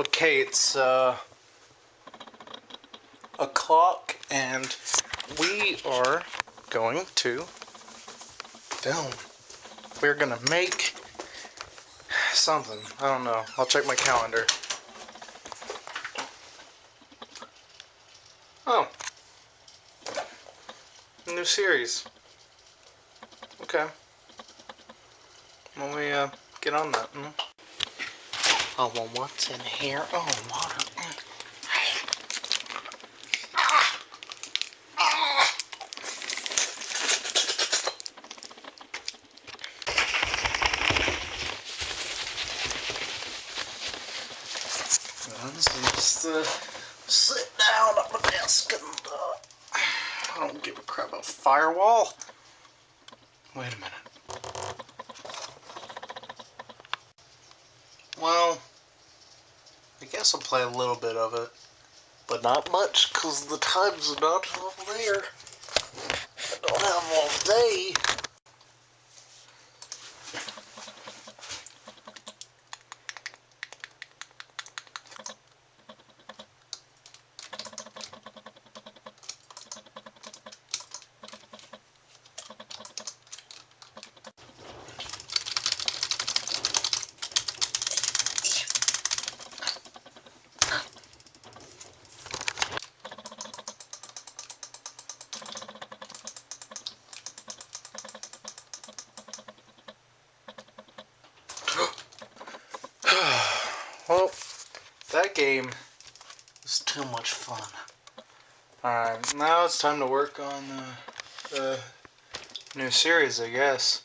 Okay, it's o'clock and we are going to film. We're gonna make something. I don't know. I'll check my calendar. Oh. New series. Okay. Well, we get on that. Oh, well, what's in here? Oh, water. Just sit down at my desk and I don't give a crap about firewall. Wait a minute. Well, I guess I'll play a little bit of it, but not much because the time's not all there. I don't have all day. Well, that game was too much fun. Alright, now it's time to work on the new series, I guess.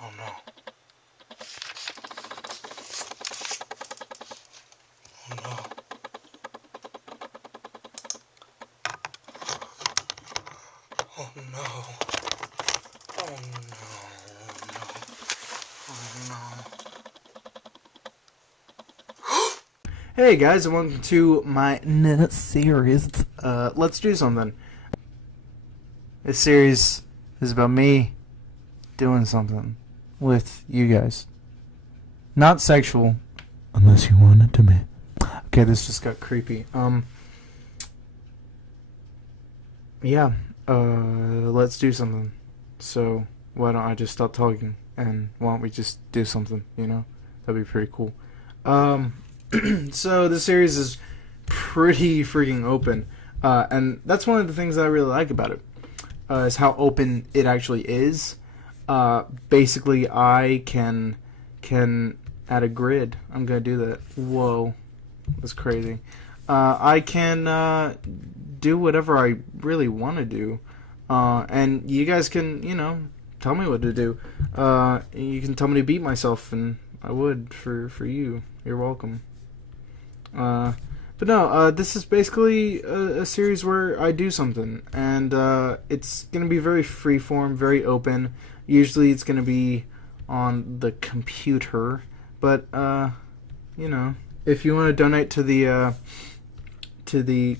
Oh no. Oh no. Oh no. Oh no. Oh no. Hey guys, and welcome to my new series. Let's do something. This series is about me doing something with you guys. Not sexual, unless you want it to be. Okay, this just got creepy. Yeah, let's do something. So, why don't I just stop talking, and why don't we just do something, you know? That'd be pretty cool. So, the series is pretty freaking open, and that's one of the things that I really like about it, is how open it actually is. Basically, I can add a grid. I'm gonna do that. Whoa, that's crazy. I can do whatever I really want to do, and you guys can, you know, tell me what to do. You can tell me to beat myself, and I would for you. You're welcome. But no, this is basically a series where I do something, and it's gonna be very freeform, very open. Usually it's gonna be on the computer, but you know, if you want to donate to the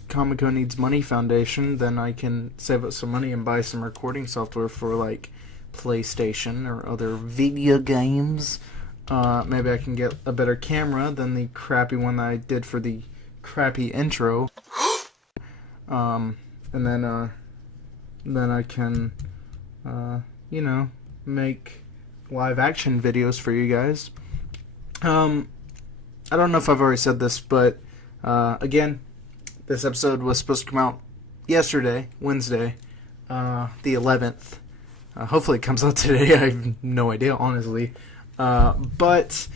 Comico Needs Money Foundation, then I can save up some money and buy some recording software for like PlayStation or other video games. Maybe I can get a better camera than the crappy one that I did for the crappy intro. And then I can, you know, make live action videos for you guys. I don't know if I've already said this, but, again, this episode was supposed to come out yesterday, Wednesday, the 11th. Hopefully it comes out today. I have no idea, honestly. But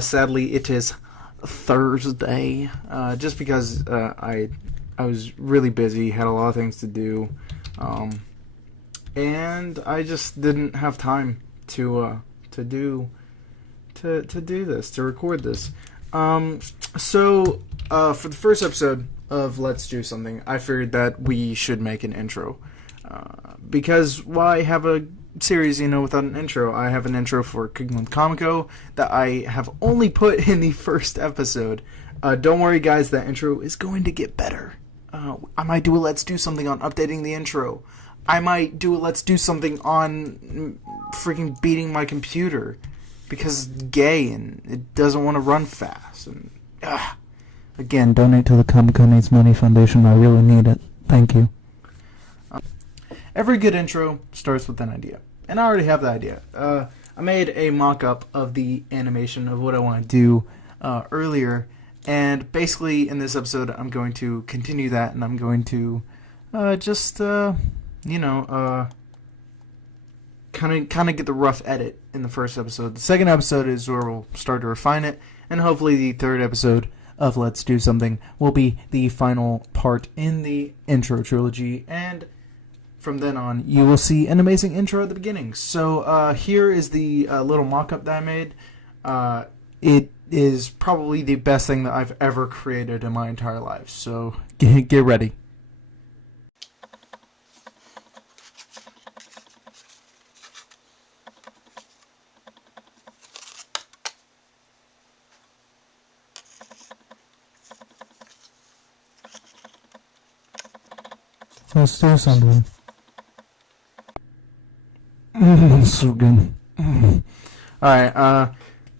sadly it is Thursday, just because I was really busy, had a lot of things to do, and I just didn't have time to do this, to record this. So for the first episode of Let's Do Something, I figured that we should make an intro, because why have a series, you know, without an intro? I have an intro for Cooking with Comico that I have only put in the first episode. Don't worry guys, that intro is going to get better. I might do a Let's Do Something on updating the intro. I might do a Let's Do Something on freaking beating my computer. because it's gay and it doesn't want to run fast. And again, donate to the Come Needs Money Foundation. I really need it. Thank you. Every good intro starts with an idea, and I already have the idea. I made a mock-up of the animation of what I want to do earlier, and basically in this episode I'm going to continue that, and I'm going to kind of get the rough edit in the first episode. The second episode is where we'll start to refine it, and hopefully the third episode of Let's Do Something will be the final part in the intro trilogy, and from then on you will see an amazing intro at the beginning. So here is the little mock-up that I made. It is probably the best thing that I've ever created in my entire life, so get ready. Let's do something. So good. Alright,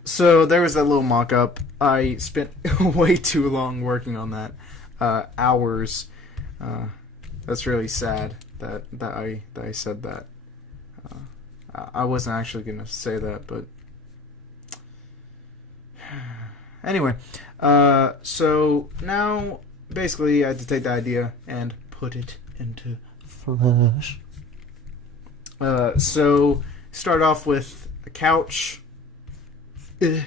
so there was that little mock-up. I spent way too long working on that. Hours. That's really sad that I said that. I wasn't actually going to say that, but... Anyway, so now, basically, I had to take the idea and put it into flesh. So start off with a couch. Don't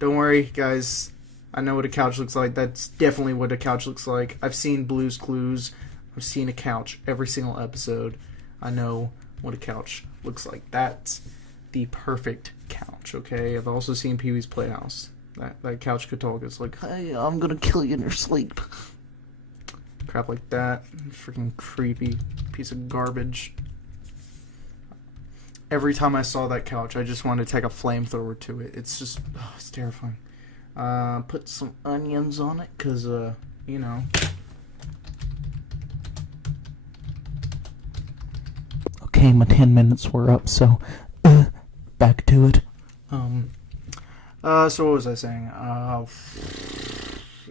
worry, guys. I know what a couch looks like. That's definitely what a couch looks like. I've seen Blue's Clues. I've seen a couch every single episode. I know what a couch looks like. That's the perfect couch, okay? I've also seen Pee-wee's Playhouse. That couch could talk. It's like, hey, I'm gonna kill you in your sleep. Crap like that. Freaking creepy piece of garbage. Every time I saw that couch, I just wanted to take a flamethrower to it. It's just, it's terrifying. Put some onions on it, because, you know. Okay, my 10 minutes were up, so, back to it. So what was I saying?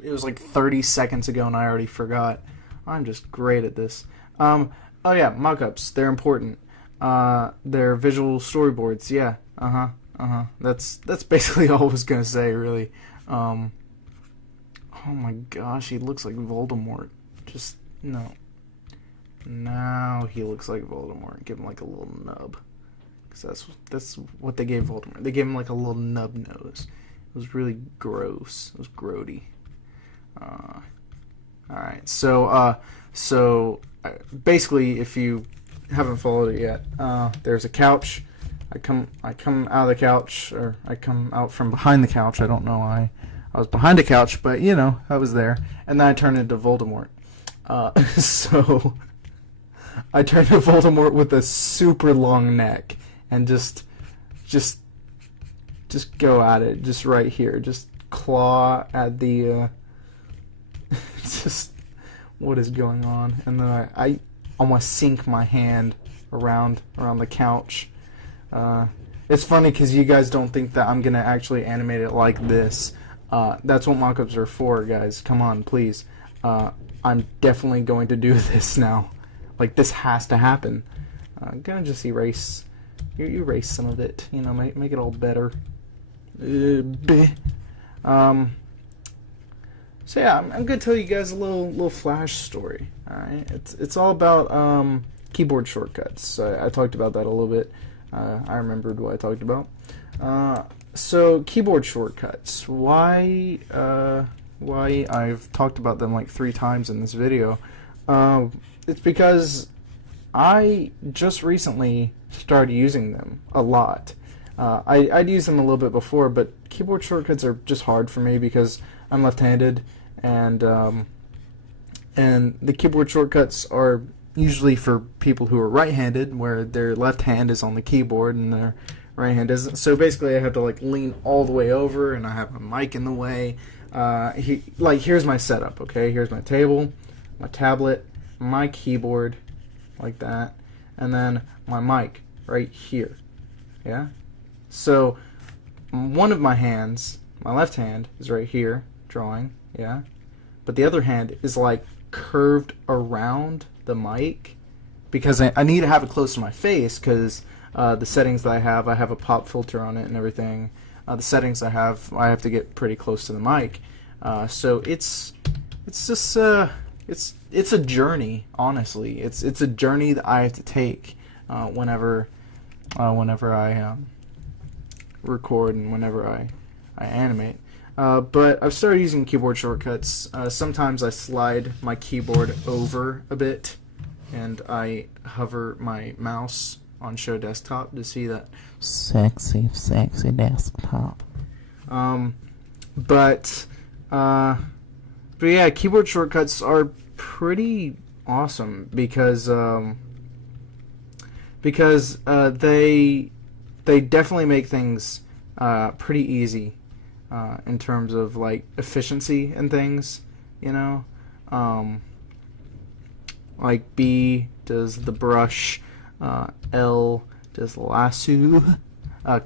It was like 30 seconds ago and I already forgot. I'm just great at this. Oh yeah, mock-ups. They're important. They're visual storyboards. Yeah. That's basically all I was gonna say, really. Oh my gosh, he looks like Voldemort. Just, no. Now he looks like Voldemort. Give him like a little nub. Because that's what they gave Voldemort. They gave him like a little nub nose. It was really gross. It was grody. Alright, so basically, if you haven't followed it yet, there's a couch. I come out of the couch, or I come out from behind the couch. I don't know why I was behind the couch, but you know, I was there. And then I turned into Voldemort. So I turned into Voldemort with a super long neck, and just go at it, just right here, just claw at the just what is going on. And then I almost sink my hand around the couch. It's funny because you guys don't think that I'm gonna actually animate it like this. That's what mock-ups are for, guys. Come on, please. I'm definitely going to do this now. Like, this has to happen. I'm gonna just erase some of it, you know, make it all better. So yeah, I'm gonna tell you guys a little Flash story. All right, it's all about keyboard shortcuts. I talked about that a little bit. I remembered what I talked about. So keyboard shortcuts. Why I've talked about them like 3 times in this video. It's because I just recently started using them a lot. I'd used them a little bit before, but keyboard shortcuts are just hard for me because I'm left-handed, and the keyboard shortcuts are usually for people who are right-handed, where their left hand is on the keyboard and their right hand isn't. So basically I have to like lean all the way over, and I have my mic in the way. Here's my setup, okay? Here's my table, my tablet, my keyboard, like that, and then my mic right here. Yeah? So, one of my hands, my left hand, is right here, drawing, yeah? But the other hand is like curved around the mic because I need to have it close to my face because the settings that I have a pop filter on it and everything. The settings I have to get pretty close to the mic. So it's just it's a journey. Honestly, it's a journey that I have to take whenever I record and whenever I animate. But I've started using keyboard shortcuts. Sometimes I slide my keyboard over a bit and I hover my mouse on show desktop to see that sexy desktop. But yeah, keyboard shortcuts are pretty awesome because they definitely make things pretty easy in terms of like efficiency and things, you know. Like B does the brush, L does lasso,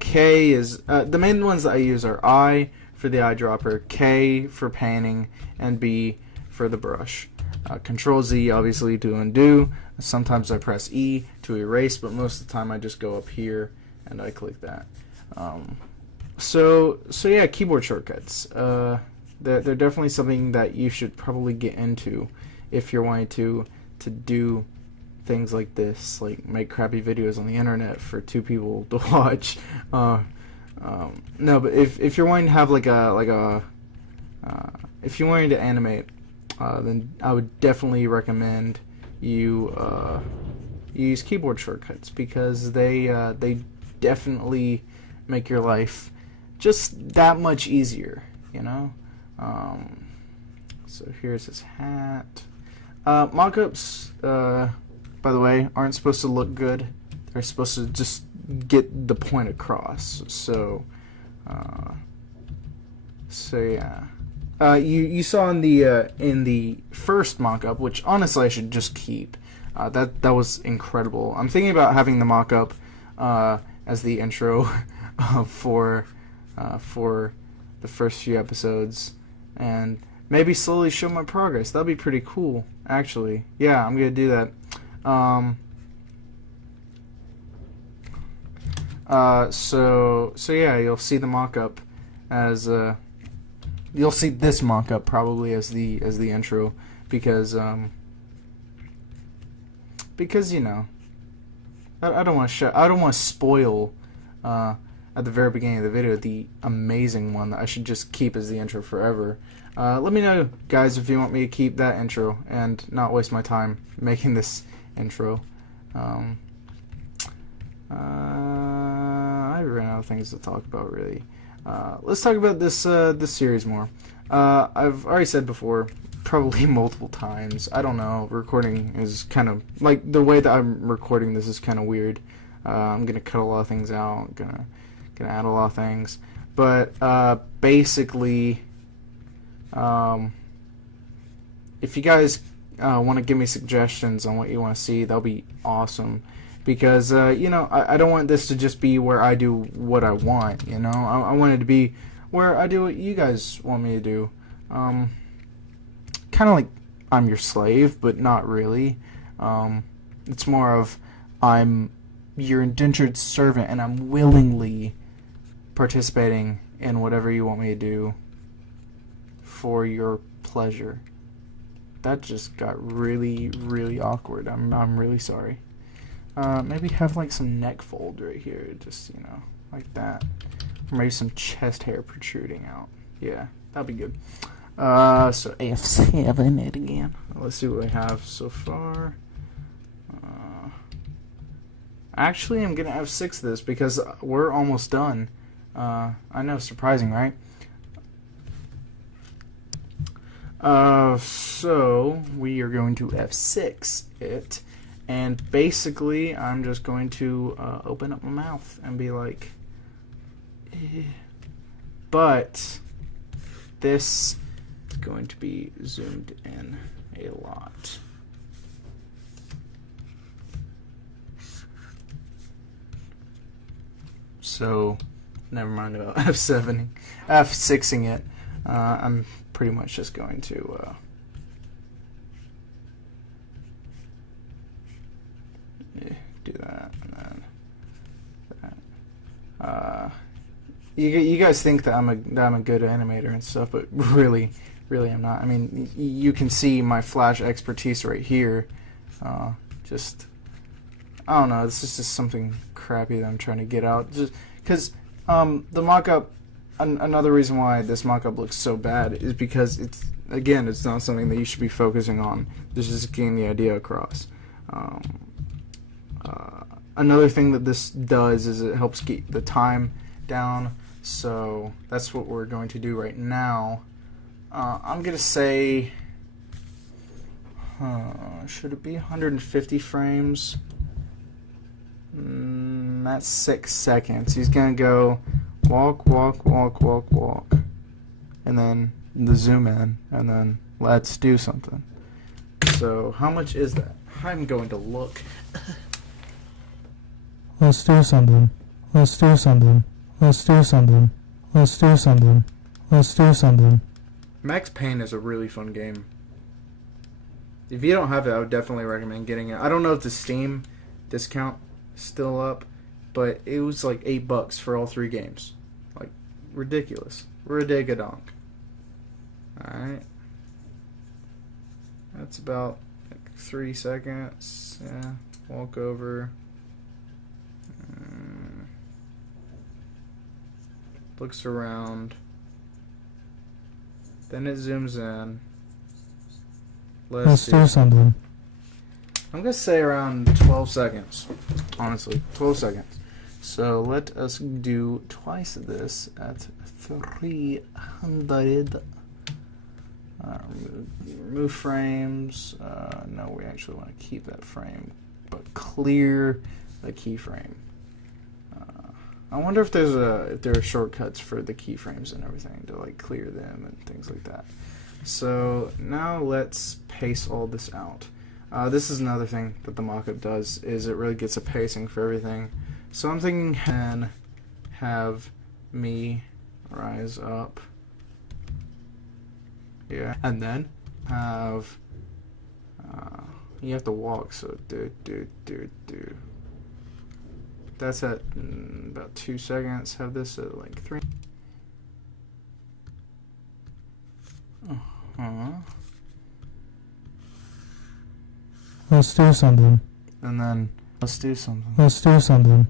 K is the main ones that I use are I for the eyedropper, K for panning, and B for the brush. Control Z obviously to undo. Sometimes I press E to erase, but most of the time I just go up here and I click that. So yeah, keyboard shortcuts. They're definitely something that you should probably get into if you're wanting to do things like this, like make crappy videos on the internet for two people to watch. No, but if you're wanting to have if you're wanting to animate, then I would definitely recommend you use keyboard shortcuts because they definitely make your life just that much easier, you know. So here's his hat. Mock-ups, by the way, aren't supposed to look good. They're supposed to just get the point across. So yeah. You saw in the first mock-up, which honestly I should just keep. That was incredible. I'm thinking about having the mock-up as the intro for the first few episodes, and maybe slowly show my progress. That'd be pretty cool, actually. Yeah, I'm gonna do that. So yeah, you'll see the mock-up as you'll see this mock-up probably as the intro because you know I don't want to spoil at the very beginning of the video the amazing one that I should just keep as the intro forever. Let me know, guys, if you want me to keep that intro and not waste my time making this intro. I ran out of things to talk about, really. Let's talk about this series more. I've already said before, probably multiple times. I don't know. Recording is kind of like the way that I'm recording this is kind of weird. I'm gonna cut a lot of things out. Gonna add a lot of things, but basically, if you guys want to give me suggestions on what you want to see, that'll be awesome. Because you know, I don't want this to just be where I do what I want. You know, I want it to be where I do what you guys want me to do. Kind of like I'm your slave, but not really. It's more of I'm your indentured servant, and I'm willingly participating in whatever you want me to do for your pleasure. That just got really, really awkward. I'm really sorry. Maybe have like some neck fold right here, just, you know, like that. Or maybe some chest hair protruding out. Yeah, that'd be good. So F7 it again. Let's see what we have so far. Actually, I'm gonna F6 this because we're almost done. I know, surprising, right? So we are going to F6 it, and basically I'm just going to open up my mouth and be like, eh. But this is going to be zoomed in a lot. So, never mind about F6ing it. I'm pretty much just going to do that and then that. You guys think that I'm a good animator and stuff, but really I'm not. I mean, you can see my Flash expertise right here. Just, I don't know. This is just something crappy that I'm trying to get out. Just because the mock-up. Another reason why this mock-up looks so bad is because it's not something that you should be focusing on. This is just getting the idea across. Another thing that this does is it helps keep the time down. So that's what we're going to do right now. I'm gonna say, should it be 150 frames? That's 6 seconds. He's gonna go walk, and then the zoom in, and then let's do something. So how much is that? I'm going to look. Let's do something. Let's do something. Let's do something. Let's do something. Let's do something. Max Payne is a really fun game. If you don't have it, I would definitely recommend getting it. I don't know if the Steam discount is still up, but it was like $8 for all 3 games. Like, ridiculous. Ridigadonk. Alright. That's about like 3 seconds. Yeah. Walk over. Looks around. Then it zooms in. Let's do something. I'm going to say around 12 seconds. Honestly, 12 seconds. So let us do twice this at 300. Remove frames. No, we actually want to keep that frame, but clear the keyframe. I wonder if there are shortcuts for the keyframes and everything to like clear them and things like that. So now let's pace all this out. This is another thing that the mockup does, is it really gets a pacing for everything. So I'm thinking can have me rise up. Yeah, and then have you have to walk, so do. That's at about 2 seconds. Have this at like 3. Let's do something. And then let's do something. Let's do something.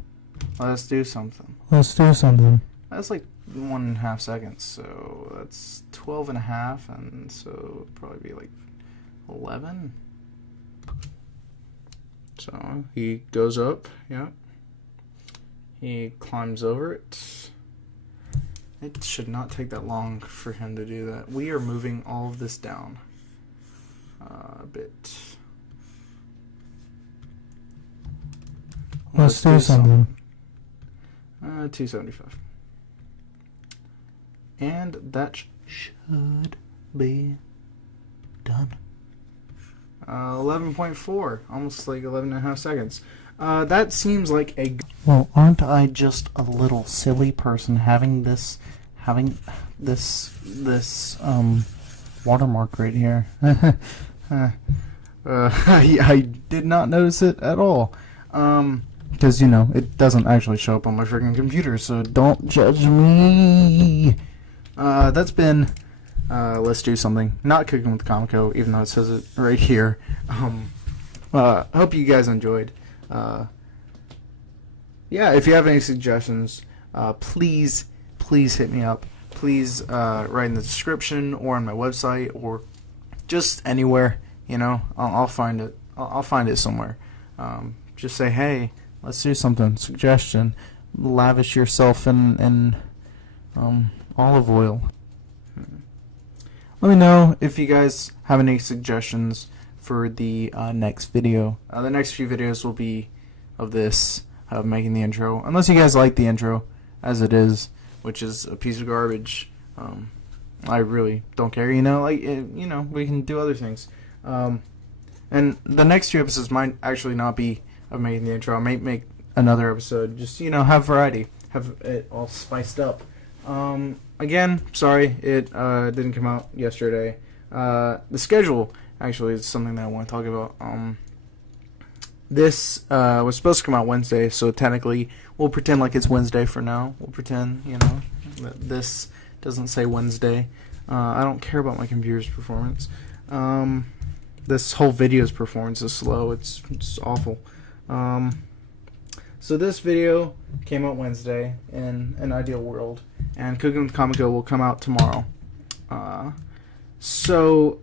Let's do something. Let's do something. That's like 1.5 seconds, so that's 12.5, and so it'd probably be like 11. So he goes up, yeah. He climbs over it. It should not take that long for him to do that. We are moving all of this down a bit. Let's do something. 275. And that should be done. 11.4, almost like 11.5 seconds. That seems like a... Well, aren't I just a little silly person having this watermark right here? I did not notice it at all. Because, you know, it doesn't actually show up on my freaking computer, so don't judge me. That's been, Let's Do Something. Not Cooking with Comico, even though it says it right here. Hope you guys enjoyed. Yeah, if you have any suggestions, please hit me up. Please write in the description or on my website or just anywhere. You know, I'll find it. I'll find it somewhere. Just say, hey, let's do something. Suggestion. Lavish yourself in olive oil. Let me know if you guys have any suggestions for the next video. The next few videos will be of this, of making the intro. Unless you guys like the intro as it is, which is a piece of garbage. I really don't care. You know, like you know, we can do other things. And the next few episodes might actually not be of making the intro. I might make another episode. Just, you know, have variety. have it all spiced up. Again, sorry it didn't come out yesterday. The schedule actually is something that I want to talk about. This was supposed to come out Wednesday, so technically we'll pretend like it's Wednesday for now. We'll pretend, that this doesn't say Wednesday. I don't care about my computer's performance. This whole video's performance is slow. It's awful. So this video came out Wednesday in an ideal world, and Cooking with Comico will come out tomorrow. So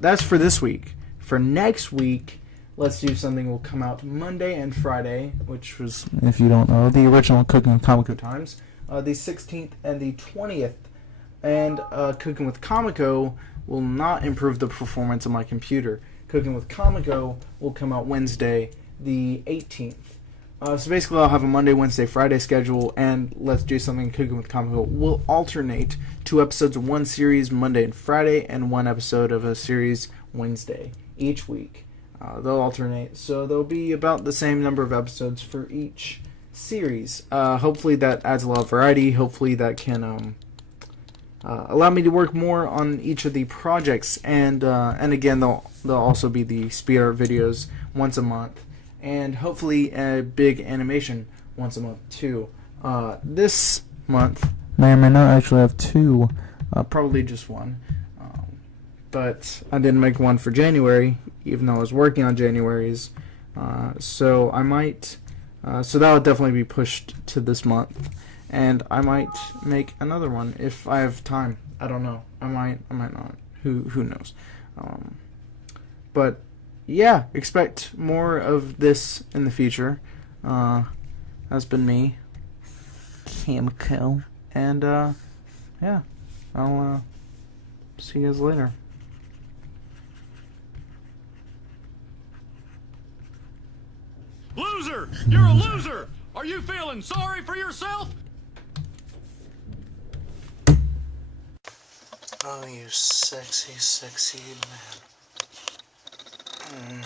that's for this week. For next week, Let's Do Something will come out Monday and Friday, which was, if you don't know, the original Cooking with Comico times, the 16th and the 20th. And Cooking with Comico will not improve the performance of my computer. Cooking with Comico will come out Wednesday, the 18th. So basically I'll have a Monday, Wednesday, Friday schedule, and Let's Do Something Cooking with Comico will alternate 2 episodes of one series Monday and Friday, and 1 episode of a series Wednesday each week. They'll alternate, so there'll be about the same number of episodes for each series. Hopefully that adds a lot of variety. Hopefully that can allow me to work more on each of the projects, and again they'll also be the speed art videos once a month, and hopefully a big animation once a month too. This month may or may not actually have 2, probably just 1. But I didn't make one for January, even though I was working on January's. So I might, so that would definitely be pushed to this month, and I might make another one if I have time. I don't know. I might not. Who knows? But yeah, expect more of this in the future. That's been me, Camco, and yeah, I'll see you guys later. Loser! You're a loser! Are you feeling sorry for yourself? Oh, you sexy, sexy man.